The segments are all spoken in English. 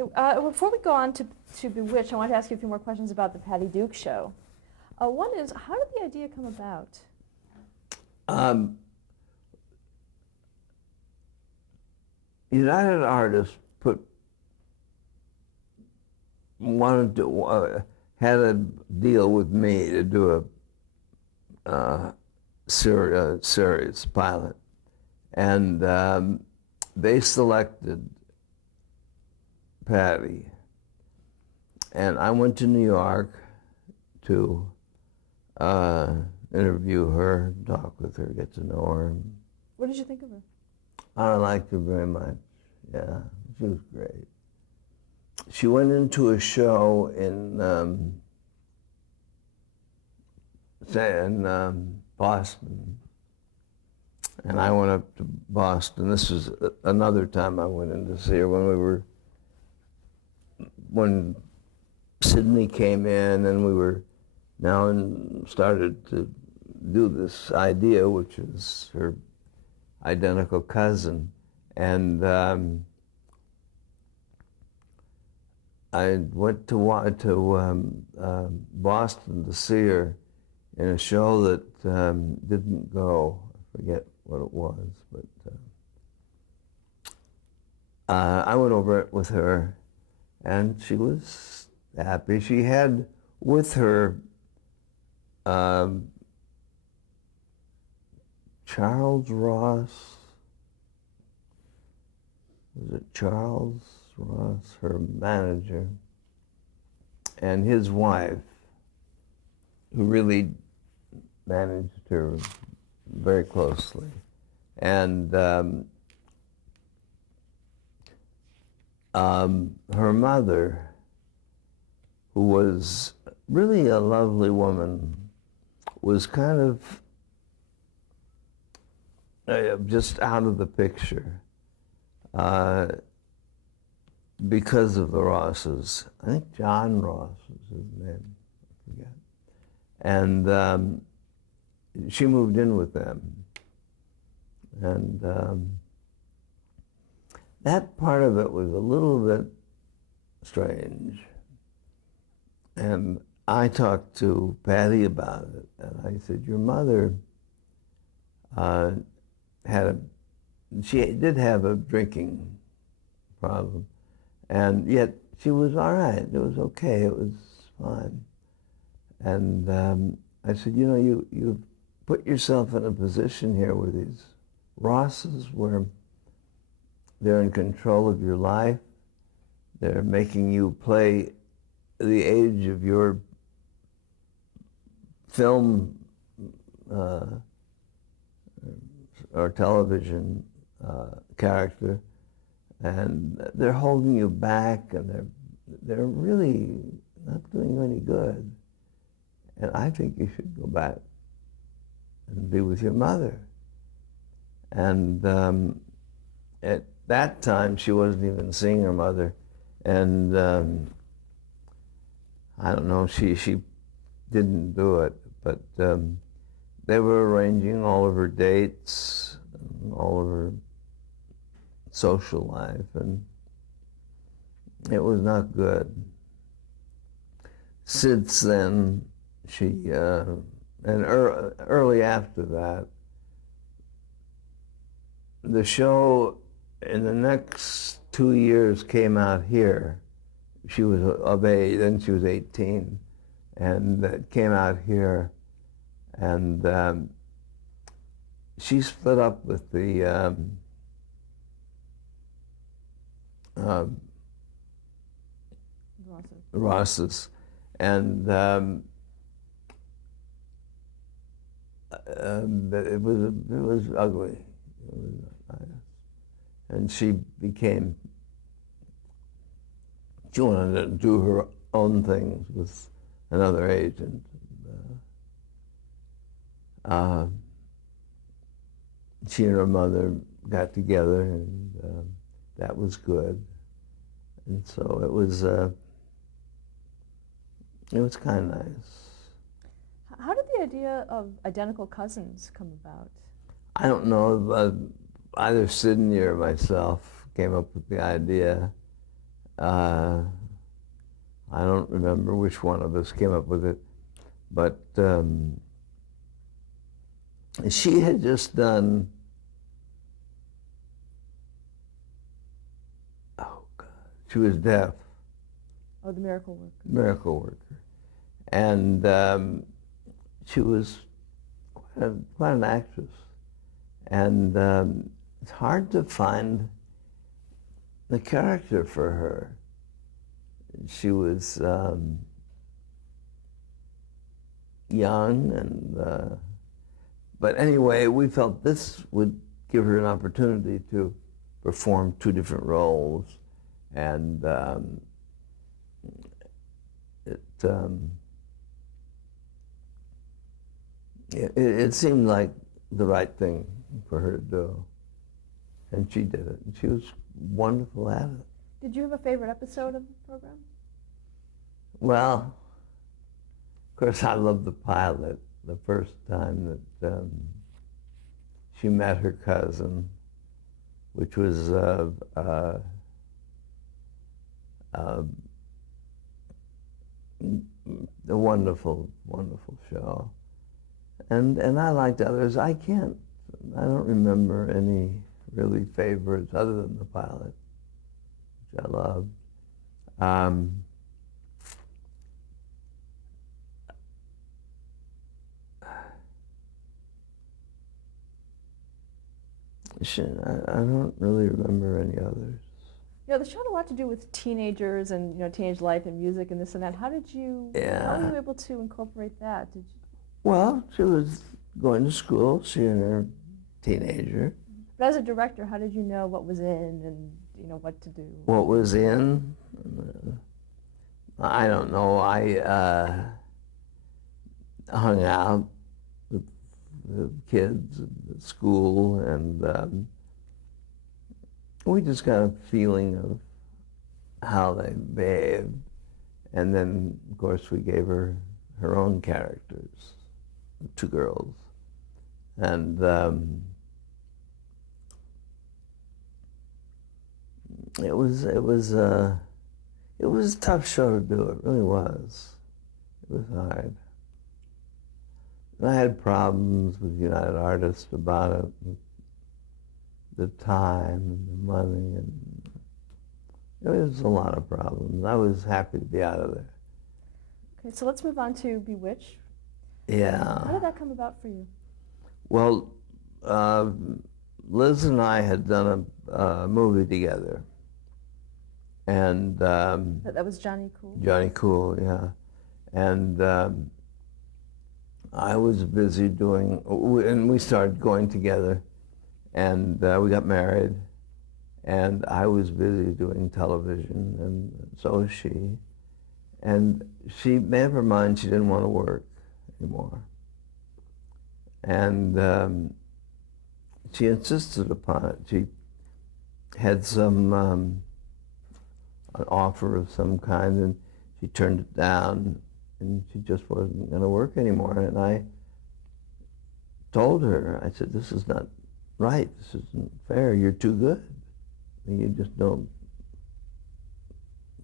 Okay, before we go on to Bewitched, I want to ask you a few more questions about the Patty Duke show. One is, how did the idea come about? United Artists wanted to had a deal with me to do a series pilot, and they selected Patty, and I went to New York to interview her, talk with her, get to know her. What did you think of her? I liked her very much. Yeah, she was great. She went into a show in Boston, and I went up to Boston. This was another time I went in to see her when Sydney came in, and we were started to do this idea, which is her identical cousin, and I went to Boston to see her in a show that didn't go. I forget what it was, but I went over it with her, and she was happy. She had with her Charles Ross. Was it Charles Ross, her manager, and his wife, who really managed her very closely. And her mother, who was really a lovely woman, was kind of just out of the picture because of the Rosses. I think John Ross was his name, I forget. And she moved in with them. And that part of it was a little bit strange. And I talked to Patty about it, and I said, your mother she did have a drinking problem, and yet she was all right. It was okay. It was fine. And I said, you know, you've put yourself in a position here with these Rosses where they're in control of your life. They're making you play the age of your film or television character, and they're holding you back, and they're really not doing you any good. And I think you should go back and be with your mother. And at that time, she wasn't even seeing her mother, and I don't know, she didn't do it, but they were arranging all of her dates, all of her social life, and it was not good. Since then, and early after that, the show in the next 2 years came out here. She was of age, then she was 18, and it came out here, and she split up with the Rosses, and it was ugly. It was not nice. And she wanted to do her own things with another agent. She and her mother got together, and that was good. And so it was kind of nice. How did the idea of identical cousins come about? I don't know, either Sydney or myself came up with the idea. I don't remember which one of us came up with it, but she had just done, oh God, she was deaf, Oh, the Miracle Worker. miracle worker, and she was quite an actress, and it's hard to find the character for her. She was young, and but anyway, we felt this would give her an opportunity to perform two different roles, and it seemed like the right thing for her to do, and she did it. And she was wonderful at it. Did you have a favorite episode of the program? Well, of course, I loved the pilot. The first time that she met her cousin, which was a wonderful, wonderful show. And I liked others. I don't remember any really favorites other than the pilot, which I loved. I don't really remember any others. You know, the show had a lot to do with teenagers and, you know, teenage life and music and this and that. How were you able to incorporate that? Did you... Well, she was going to school, she and her teenager. But as a director, how did you know what was in and, you know, what to do? What was in? I don't know. I hung out with the kids at school, and we just got a feeling of how they behaved. And then, of course, we gave her her own characters, two girls. And it was a tough show to do. It really was. It was hard. And I had problems with United Artists about it, with the time and the money, and there was a lot of problems. I was happy to be out of there. Okay, so let's move on to Bewitched. Yeah. How did that come about for you? Well, Liz and I had done a movie together, and That was Johnny Cool? Johnny Cool, yeah. And I was busy doing, and we started going together, and we got married, and I was busy doing television, and so was she. And she made up her mind she didn't want to work anymore. And she insisted upon it. She had some an offer of some kind, and she turned it down, and she just wasn't going to work anymore. And I told her, I said, this is not right. This isn't fair. You're too good. You just don't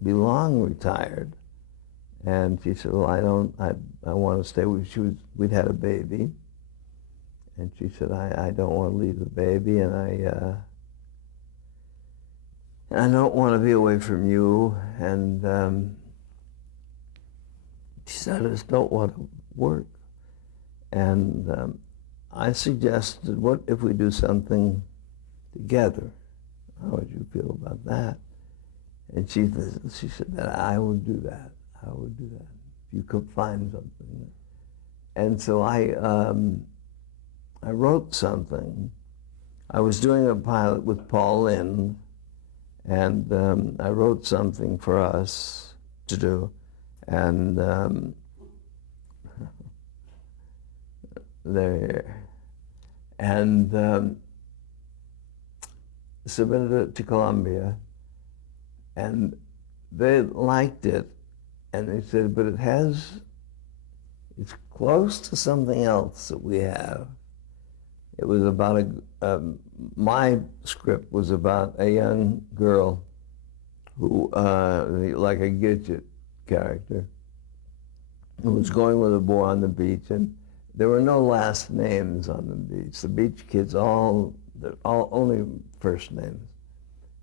belong retired. And she said, well, I want to stay. We'd had a baby. And she said, I don't want to leave the baby, and I don't want to be away from you. And she said, I just don't want to work. And I suggested, what if we do something together? How would you feel about that? And she said that I would do that. I would do that if you could find something. And so I wrote something. I was doing a pilot with Paul Lynde, and I wrote something for us to do, and there, and submitted it to Columbia, and they liked it, and they said, but it's close to something else that we have. It was about my script was about a young girl who, like a Gidget character, who was going with a boy on the beach, and there were no last names on the beach. The beach kids all only first names.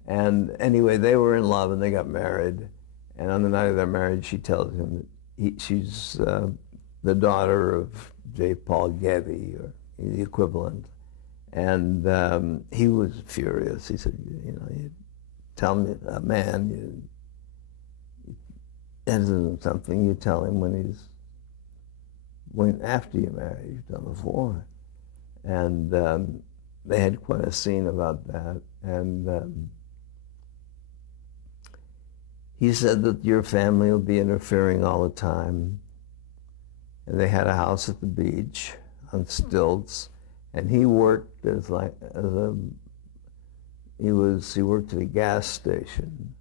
And anyway, they were in love and they got married. And on the night of their marriage, she tells him that she's the daughter of J. Paul Getty, or the equivalent. And he was furious. He said, you know, you tell me, a man, that isn't something you tell him when after you marry, you've done before. And they had quite a scene about that. And he said that your family will be interfering all the time. And they had a house at the beach on stilts, and he worked he worked at a gas station.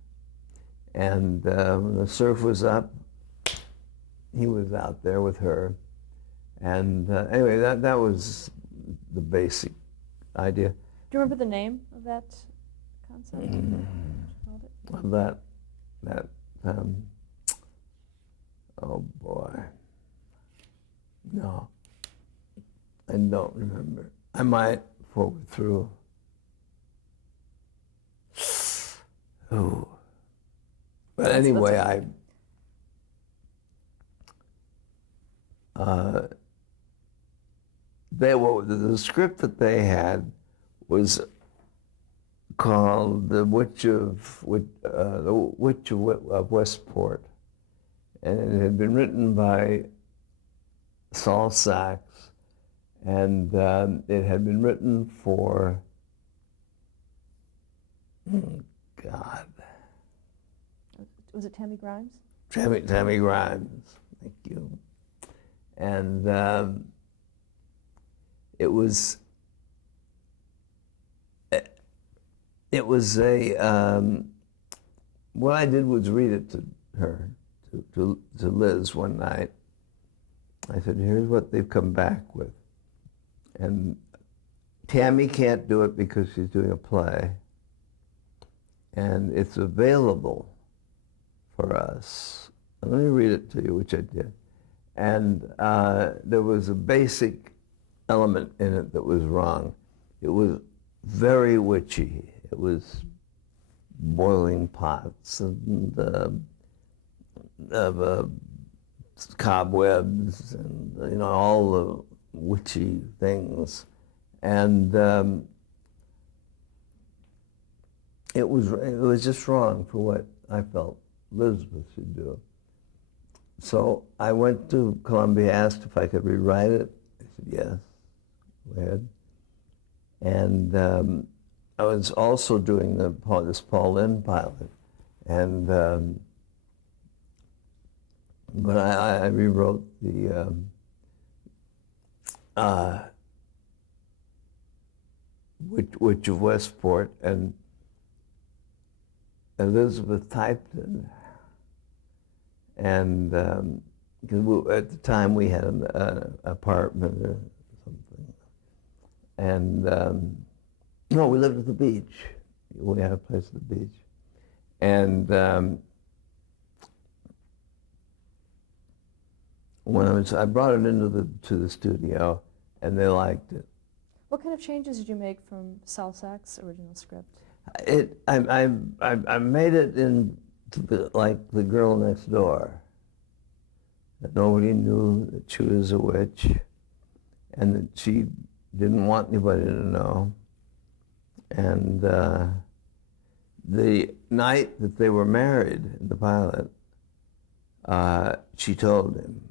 And when the surf was up, he was out there with her. And anyway, that was the basic idea. Do you remember the name of that concept? That oh boy, no, I don't remember. I might forward through. Oh, but anyway, the script that they had was called The Witch of Westport, and it had been written by Saul Sachs, and it had been written for God. Was it Tammy Grimes? Tammy Grimes, thank you. And it was what I did was read it to her, to Liz one night. I said, here's what they've come back with. And Tammy can't do it because she's doing a play. And it's available for us. And let me read it to you, which I did. And there was a basic element in it that was wrong. It was very witchy. It was boiling pots and cobwebs and all the witchy things, and it was just wrong for what I felt Elizabeth should do. So I went to Columbia, asked if I could rewrite it. They said yes, go ahead. And I was also doing this Paul Lynde pilot, and but I rewrote the Witch of Westport, and Elizabeth typed it. And because at the time we had an apartment or something, and no, we lived at the beach. We had a place at the beach, and when I brought it into the studio, and they liked it. What kind of changes did you make from Saul Sachs' original script? I made it into like The Girl Next Door. That nobody knew that she was a witch, and that she didn't want anybody to know. And the night that they were married in the pilot, she told him,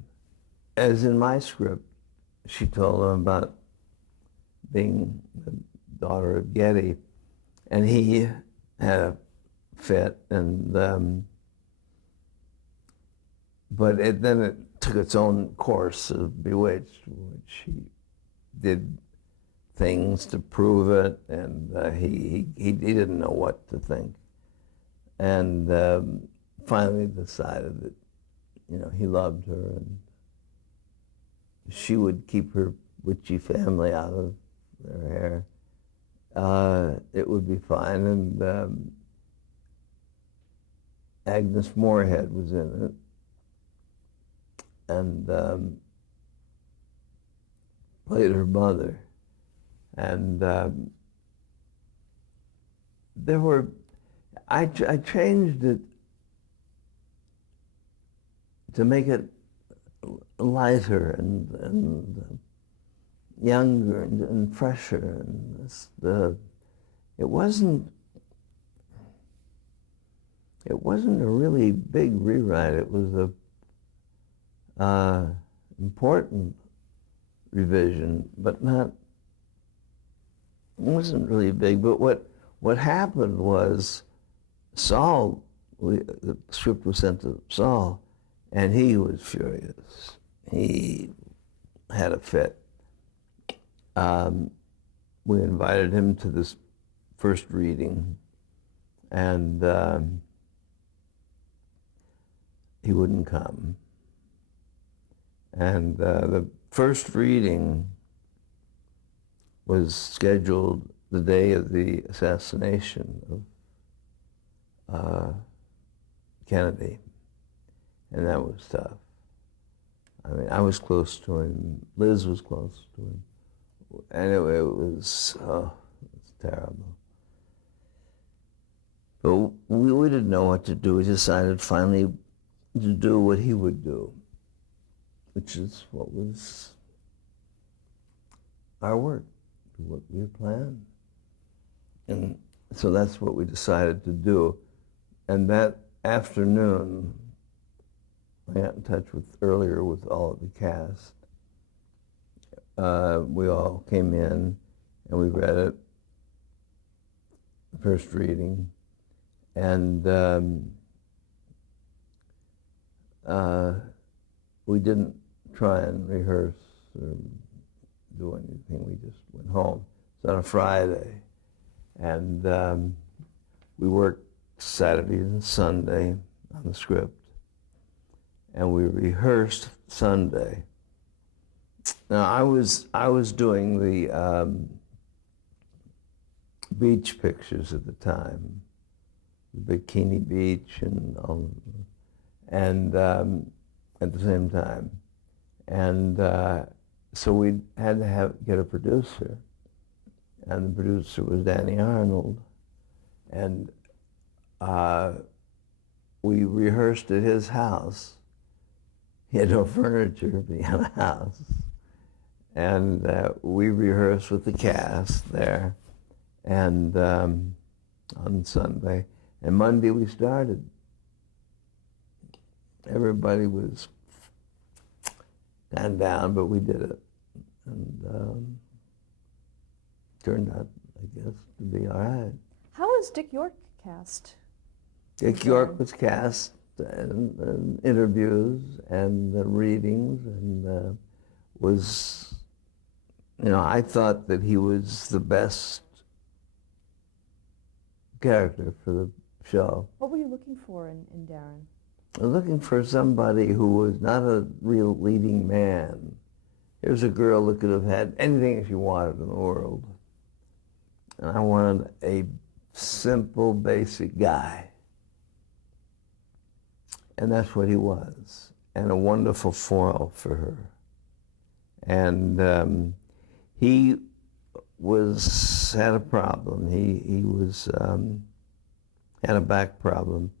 as in my script, she told him about being the daughter of Getty, and he had a fit, and but then it took its own course of Bewitched, which he did things to prove it, and he didn't know what to think, and finally decided that he loved her, and she would keep her witchy family out of their hair. It would be fine, and Agnes Moorehead was in it, and played her mother. And there were, I changed it to make it lighter and younger and fresher. And it wasn't a really big rewrite. It was a important revision, but not. It wasn't really big. But what happened was, Saul, the script was sent to Saul, and he was furious. He had a fit. We invited him to this first reading, and he wouldn't come. And the first reading was scheduled the day of the assassination of Kennedy, and that was tough. I mean, I was close to him, Liz was close to him, and it was terrible. But we didn't know what to do. We decided finally to do what he would do, which is what was our work, what we had planned. And so that's what we decided to do. And that afternoon, I got in touch earlier with all of the cast. We all came in and we read it, the first reading, and we didn't try and rehearse or do anything. We just went home. It's on a Friday, and we worked Saturday and Sunday on the script, and we rehearsed Sunday. Now I was doing the beach pictures at the time, the Bikini Beach and all, and at the same time, and so we had to get a producer, and the producer was Danny Arnold, and we rehearsed at his house. He had no furniture, but he had a house. And we rehearsed with the cast there, and on Sunday. And Monday we started. Everybody was kind of down, but we did it. And turned out, I guess, to be all right. How was Dick York cast? Dick York was cast in interviews and readings, and was, I thought that he was the best character for the show. What were you looking for in Darren? I was looking for somebody who was not a real leading man. Here's a girl that could have had anything she wanted in the world. And I wanted a simple, basic guy. And that's what he was, and a wonderful foil for her. And he had a problem. He was had a back problem,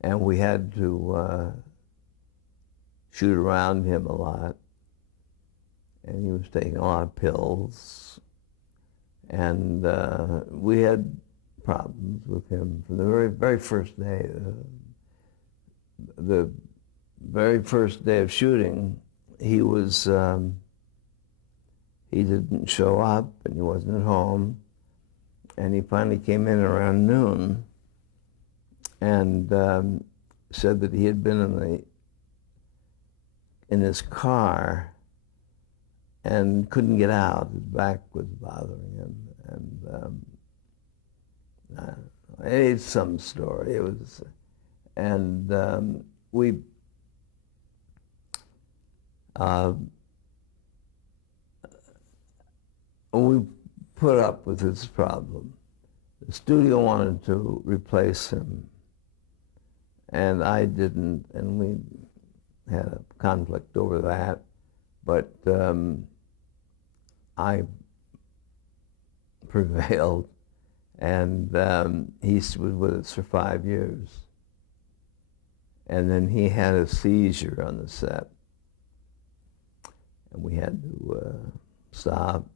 and we had to shoot around him a lot. And he was taking a lot of pills, and we had problems with him from the very, very first day. The very first day of shooting, he didn't show up, and he wasn't at home, and he finally came in around noon and said that he had been in his car and couldn't get out. His back was bothering him, and it's some story. It was, and we put up with his problem. The studio wanted to replace him, and I didn't, and we had a conflict over that, but I prevailed, and he was with us for 5 years. And then he had a seizure on the set, and we had to stop,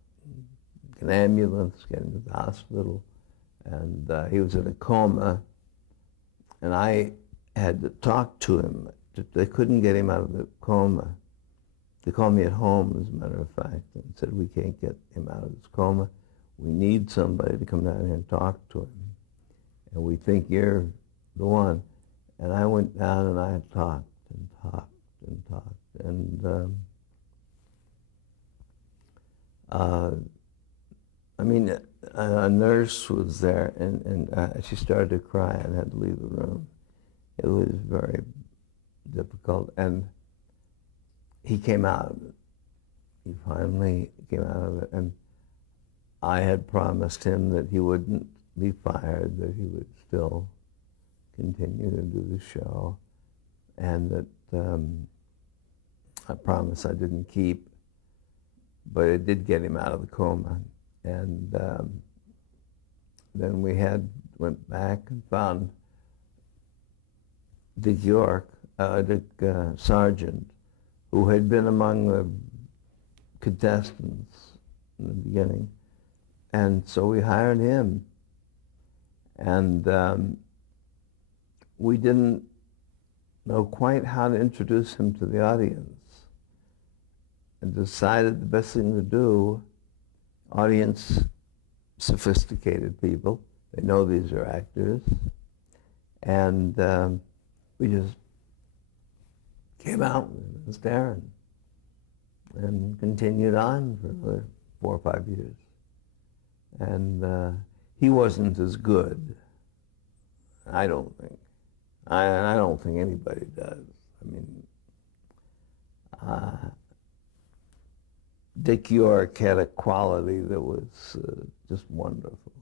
get an ambulance, get him to the hospital, and he was in a coma, and I had to talk to him. They couldn't get him out of the coma. They called me at home, as a matter of fact, and said, we can't get him out of his coma. We need somebody to come down here and talk to him. And we think you're the one. And I went down and I talked and talked and talked. And I mean, a nurse was there, and she started to cry and had to leave the room. It was very difficult, and he came out of it. He finally came out of it, and I had promised him that he wouldn't be fired, that he would still continue to do the show, and that a promise I didn't keep, but it did get him out of the coma. And then we went back and found Dick York, Dick Sargent, who had been among the contestants in the beginning. And so we hired him. And we didn't know quite how to introduce him to the audience, and decided the best thing to do, audience, sophisticated people, they know these are actors, and we just came out with Darren and continued on for another 4 or 5 years. And he wasn't as good, I don't think. I don't think anybody does. I mean, Dick York had a quality that was just wonderful.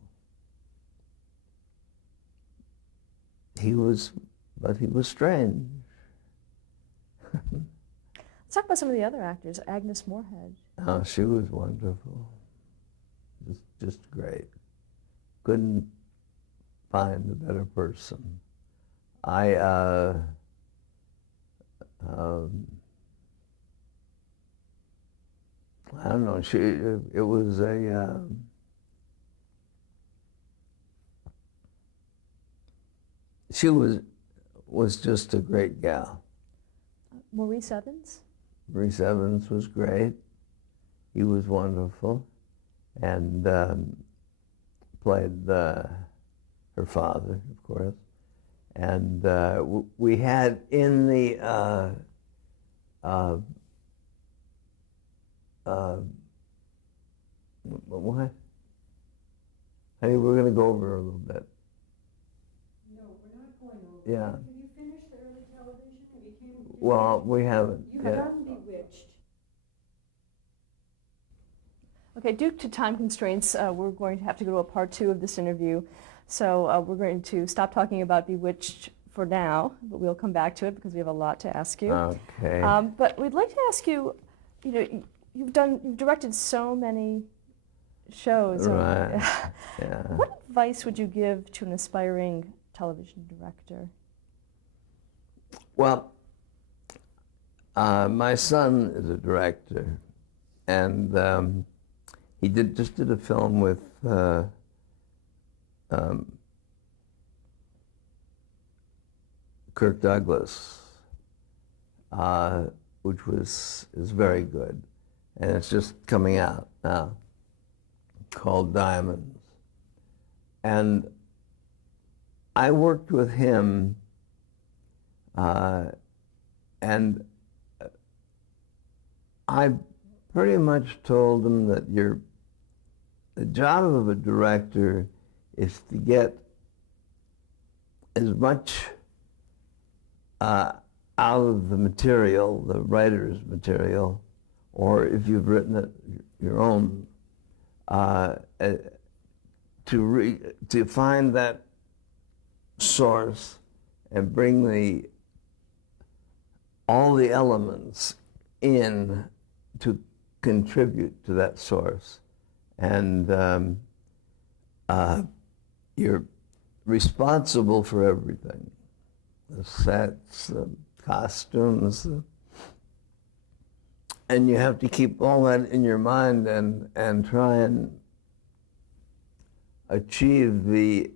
But he was strange. Let's talk about some of the other actors. Agnes Moorehead. Oh, she was wonderful. Just great. Couldn't find a better person. I don't know. It was a. She was just a great gal. Maurice Evans? Maurice Evans was great. He was wonderful, and played her father, of course. And we had in the what? Hey, we're going to go over a little bit. No, we're not going over. Yeah. Have you finished the early television? Have you came? Well, we haven't You yet. have done Bewitched. Okay, due to time constraints, we're going to have to go to a part 2 of this interview. So we're going to stop talking about Bewitched for now, but we'll come back to it because we have a lot to ask you. Okay. But we'd like to ask you, you've directed so many shows. Right. Yeah. What advice would you give to an aspiring television director? Well, my son is a director, and he just did a film with Kirk Douglas, which is very good, and it's just coming out now, called Diamonds. And I worked with him, and I pretty much told him that the job of a director is to get as much out of the material, the writer's material, or if you've written it, your own, to find that source and bring all the elements in to contribute to that source. And you're responsible for everything. The sets, the costumes, and you have to keep all that in your mind and try and achieve the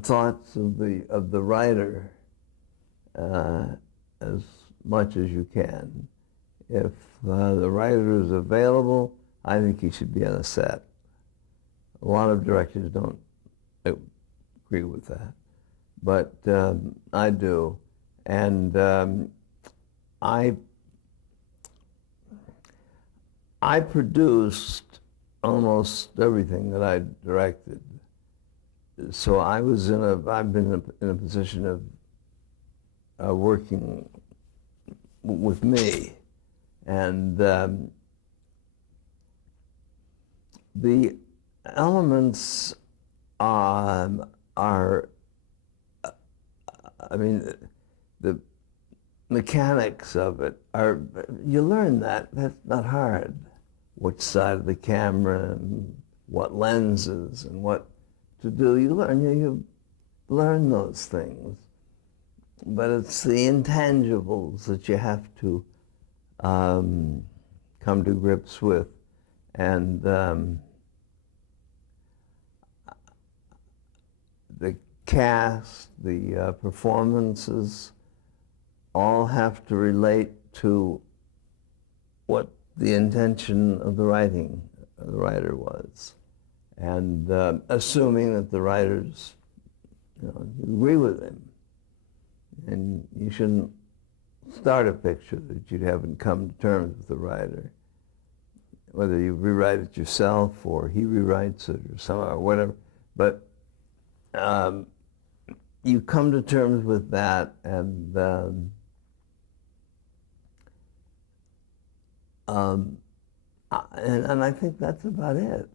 thoughts of the writer as much as you can. If the writer is available, I think he should be on a set. A lot of directors don't agree with that, but I do, and I produced almost everything that I directed. So I've been in a position of working with me, and the elements are, I mean, the mechanics of it are, you learn that. That's not hard. Which side of the camera and what lenses and what to do. You learn those things. But it's the intangibles that you have to come to grips with. And the cast, the performances, all have to relate to what the intention of the writer was. And assuming that the writers, agree with him. And you shouldn't start a picture that you haven't come to terms with the writer. Whether you rewrite it yourself or he rewrites it or somehow or whatever. But you come to terms with that, and I think that's about it.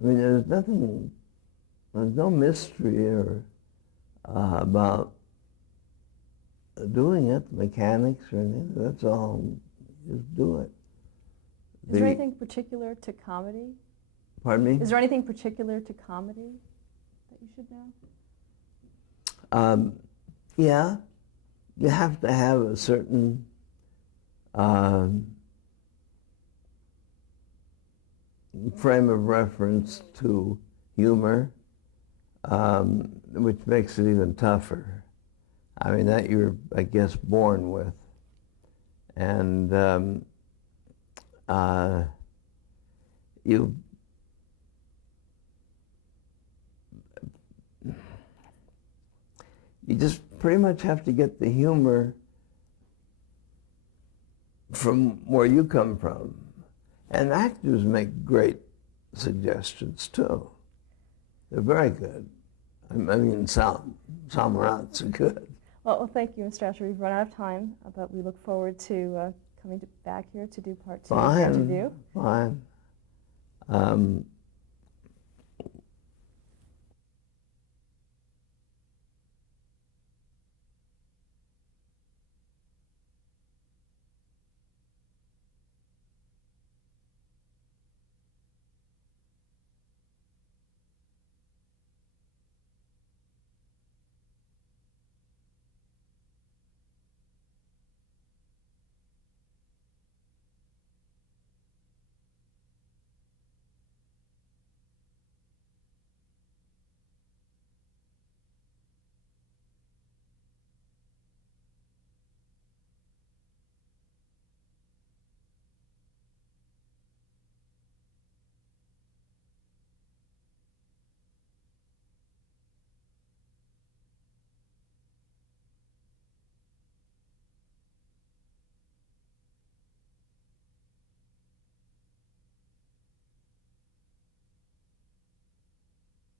I mean, there's no mystery or about doing it, mechanics or anything. That's all. Just do it. Is there anything particular to comedy? Pardon me? Is there anything particular to comedy that you should know? Yeah, you have to have a certain frame of reference to humor, which makes it even tougher. I mean, that you're, I guess, born with. And you just pretty much have to get the humor from where you come from. And actors make great suggestions, too. They're very good. I mean, some routes are good. Well, thank you, Mr. Asher. We've run out of time, but we look forward to coming back here to do part 2 of the interview. Fine.